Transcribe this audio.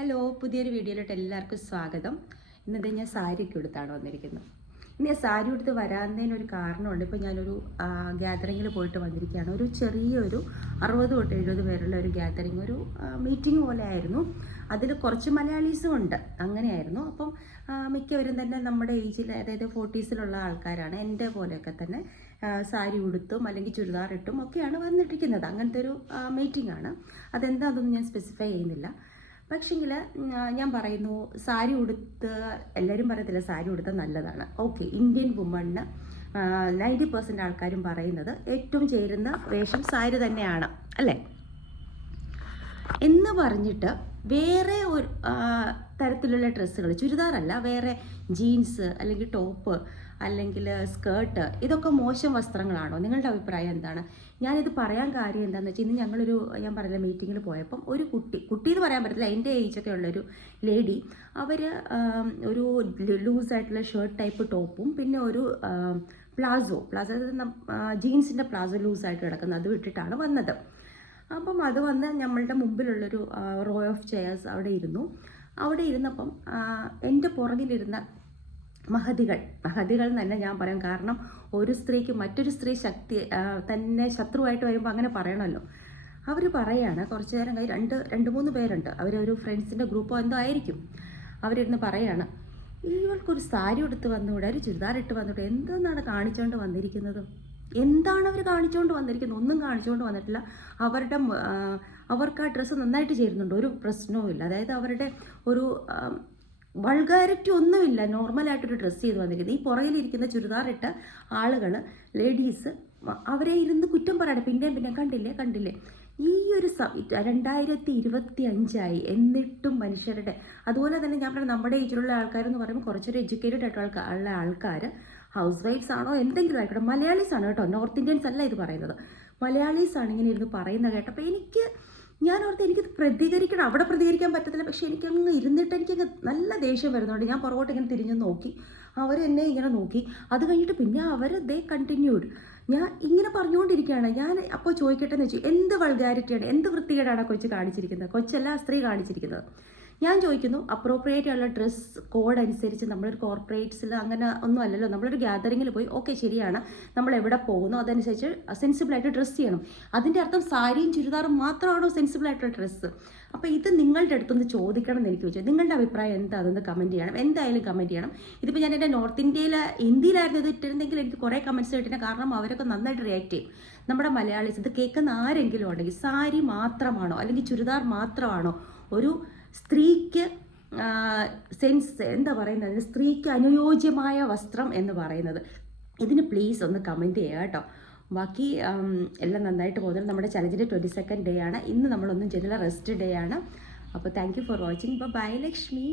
Hello, പുതിയൊരു വീഡിയോയിലോട്ട് എല്ലാവർക്കും സ്വാഗതം. ഇന്നത്തെ ഞാൻ സാരിയൊക്കെ എടുത്താണ് വന്നിരിക്കുന്നത്. ഇന്ന് ഞാൻ സാരി എടുത്ത് വരാനൊരു കാരണമുണ്ട്. ഇപ്പോൾ ഞാനൊരു ഗ്യാതറിങ്ങിൽ പോയിട്ട് വന്നിരിക്കുകയാണ്. ഒരു ചെറിയൊരു 60 തൊട്ട് 70 പേരുള്ള ഒരു ഗ്യാതറിങ്, ഒരു മീറ്റിംഗ് പോലെ ആയിരുന്നു. അതിൽ കുറച്ച് മലയാളീസും ഉണ്ട്, അങ്ങനെയായിരുന്നു. അപ്പം മിക്കവരും തന്നെ നമ്മുടെ ഏജിൽ, അതായത് 40s ആൾക്കാരാണ്. എൻ്റെ പോലെയൊക്കെ തന്നെ സാരി ഉടുത്തും അല്ലെങ്കിൽ ചുരിദാർ ഇട്ടും ഒക്കെയാണ് വന്നിട്ടിരിക്കുന്നത്. അങ്ങനത്തെ ഒരു മീറ്റിംഗ് ആണ്. അതെന്താണെന്നൊന്നും ഞാൻ സ്പെസിഫൈ ചെയ്യുന്നില്ല. പക്ഷെങ്കിൽ ഞാൻ പറയുന്നു, സാരി ഉടുത്ത് എല്ലാവരും പറയത്തില്ല സാരി ഉടുത്താൽ നല്ലതാണ്. ഓക്കെ, ഇന്ത്യൻ വുമണിന് 90% ആൾക്കാരും പറയുന്നത് ഏറ്റവും ചേരുന്ന വേഷം സാരി തന്നെയാണ്, അല്ലേ? എന്ന് പറഞ്ഞിട്ട് വേറെ ഒരു തരത്തിലുള്ള ഡ്രസ്സുകൾ, ചുരിദാറല്ല, വേറെ ജീൻസ് അല്ലെങ്കിൽ ടോപ്പ് അല്ലെങ്കിൽ സ്കേർട്ട്, ഇതൊക്കെ മോശം വസ്ത്രങ്ങളാണോ? നിങ്ങളുടെ അഭിപ്രായം എന്താണ്? ഞാനിത് പറയാൻ കാര്യം എന്താണെന്ന് വെച്ചാൽ, ഇന്ന് ഞാൻ പറഞ്ഞ മീറ്റിങ്ങിൽ പോയപ്പം ഒരു കുട്ടി എന്ന് പറയാൻ പറ്റത്തില്ല, എൻ്റെ ഏജൊക്കെ ഉള്ളൊരു ലേഡി, അവർ ഒരു ലൂസായിട്ടുള്ള ഷർട്ട് ടൈപ്പ് ടോപ്പും പിന്നെ ഒരു പ്ലാസോ ജീൻസിൻ്റെ പ്ലാസോ ലൂസായിട്ട് കിടക്കുന്നത്, അത് വിട്ടിട്ടാണ് വന്നത്. അപ്പം അത് വന്ന് നമ്മളുടെ മുമ്പിലുള്ളൊരു റോ ഓഫ് ചെയർസ് അവിടെ ഇരുന്നു. അവിടെ ഇരുന്നപ്പം എൻ്റെ പുറകിലിരുന്ന മഹതികൾ തന്നെ ഞാൻ പറയാം. കാരണം ഒരു സ്ത്രീക്ക് മറ്റൊരു സ്ത്രീ തന്നെ ശത്രുവായിട്ട് വരുമ്പോൾ അങ്ങനെ പറയണമല്ലോ. അവർ പറയാണ്, കുറച്ച് നേരം രണ്ട് മൂന്ന് പേരുണ്ട്, അവരൊരു ഫ്രണ്ട്സിൻ്റെ ഗ്രൂപ്പോ എന്തോ ആയിരിക്കും. അവരിരുന്ന് പറയാണ്, ഇവൾക്കൊരു സാരി ഉടുത്ത് വന്നുകൂടെ, ഒരു ചുരിദാർ ഇട്ട് വന്നുകൂടെ, എന്തെന്നാണ് കാണിച്ചുകൊണ്ട് വന്നിരിക്കുന്നത്? എന്താണ് അവർ കാണിച്ചുകൊണ്ട് വന്നിരിക്കുന്നത്? ഒന്നും കാണിച്ചുകൊണ്ട് വന്നിട്ടില്ല. അവർക്ക് ആ ഡ്രസ്സ് നന്നായിട്ട് ചേരുന്നുണ്ട്, ഒരു പ്രശ്നവുമില്ല. അതായത് അവരുടെ ഒരു വൾഗാരിറ്റി ഒന്നുമില്ല, നോർമലായിട്ടൊരു ഡ്രസ്സ് ചെയ്ത് വന്നിരിക്കുന്നത്. ഈ പുറകിലിരിക്കുന്ന ചുരിദാറിട്ട ആളുകൾ, ലേഡീസ്, അവരെ ഇരുന്ന് കുറ്റം പറയണം. പിന്നെ കണ്ടില്ലേ ഈ ഒരു 2025 എന്നിട്ടും മനുഷ്യരുടെ, അതുപോലെ തന്നെ ഞാൻ പറഞ്ഞ നമ്മുടെ ഏജിലുള്ള ആൾക്കാരെന്ന് പറയുമ്പോൾ കുറച്ചൊരു എഡ്യൂക്കേറ്റഡ് ആയിട്ടുള്ള ആൾക്കാർ, ഹൗസ് വൈഫ്സ് ആണോ എന്തെങ്കിലും ആയിക്കോട്ടെ, മലയാളീസ് ആണ് കേട്ടോ, നോർത്ത് ഇന്ത്യൻസ് അല്ല ഇത് പറയുന്നത്, മലയാളീസ് ആണ് ഇങ്ങനെ ഇരുന്ന് പറയുന്നത് കേട്ടപ്പോൾ എനിക്കിത് പ്രതികരിക്കണം. അവിടെ പ്രതികരിക്കാൻ പറ്റത്തില്ല, പക്ഷെ എനിക്കങ്ങ് ഇരുന്നിട്ട് എനിക്കങ്ങ് നല്ല ദേഷ്യം വരുന്നുണ്ട്. ഞാൻ പുറകോട്ട് ഇങ്ങനെ തിരിഞ്ഞു നോക്കി, അവരെന്നെ ഇങ്ങനെ നോക്കി. അത് കഴിഞ്ഞിട്ട് പിന്നെ ദേ കണ്ടിന്യൂഡ്. ഞാൻ ഇങ്ങനെ പറഞ്ഞുകൊണ്ടിരിക്കുകയാണ്. ഞാൻ അപ്പോൾ ചോദിക്കട്ടെ എന്ന് വെച്ചു, എന്ത് വൾഗാരിറ്റിയാണ്, എന്ത് വൃത്തികേടാണ് കൊച്ചു കാണിച്ചിരിക്കുന്നത്? കൊച്ചല്ല, സ്ത്രീ കാണിച്ചിരിക്കുന്നത്. ഞാൻ ചോദിക്കുന്നു, അപ്രോപ്രിയേറ്റ് ആയുള്ള ഡ്രസ് കോഡ് അനുസരിച്ച് നമ്മളൊരു കോർപ്പറേറ്റ്സിൽ അങ്ങനെ ഒന്നും അല്ലല്ലോ. നമ്മളൊരു ഗ്യാതറിങ്ങിൽ പോയി, ഓക്കെ ശരിയാണ്, നമ്മൾ എവിടെ പോകുന്നു അതനുസരിച്ച് സെൻസിബിളായിട്ട് ഡ്രസ്സ് ചെയ്യണം. അതിൻ്റെ അർത്ഥം സാരിയും ചുരിദാറും മാത്രമാണോ സെൻസിബിളായിട്ടുള്ള ഡ്രസ്സ്? അപ്പോൾ ഇത് നിങ്ങളുടെ അടുത്തൊന്ന് ചോദിക്കണം എന്ന് എനിക്ക് ചോദിച്ചു. നിങ്ങളുടെ അഭിപ്രായം എന്താ, അതൊന്ന് കമൻറ്റ് ചെയ്യണം, എന്തായാലും കമൻറ്റ് ചെയ്യണം. ഇതിപ്പോൾ ഞാൻ എൻ്റെ നോർത്ത് ഹിന്ദിയിലായിരുന്നു ഇത് ഇട്ടിരുന്നെങ്കിൽ എനിക്ക് കുറേ കമൻറ്റ്സ് കിട്ടില്ല. കാരണം അവരൊക്കെ നന്നായിട്ട് റിയാക്ട് ചെയ്യും. നമ്മുടെ മലയാളീസ്, ഇത് കേൾക്കുന്ന ആരെങ്കിലും ഉണ്ടെങ്കിൽ, സാരി മാത്രമാണോ അല്ലെങ്കിൽ ചുരിദാർ മാത്രമാണോ ഒരു സ്ത്രീക്ക് എന്താ പറയുന്നത്, സ്ത്രീക്ക് അനുയോജ്യമായ വസ്ത്രം എന്ന് പറയുന്നത്? ഇതിന് പ്ലീസ് ഒന്ന് കമൻറ്റ് ചെയ്യുക കേട്ടോ. ബാക്കി എല്ലാം നന്നായിട്ട് പോകുന്നത്. നമ്മുടെ ചലഞ്ചിൻ്റെ 22nd ഡേ ആണ് ഇന്ന്. നമ്മളൊന്നും ചെയ്തില്ല, റെസ്റ്റ് ഡേ ആണ്. അപ്പോൾ thank you for watching. Bye Lakshmi.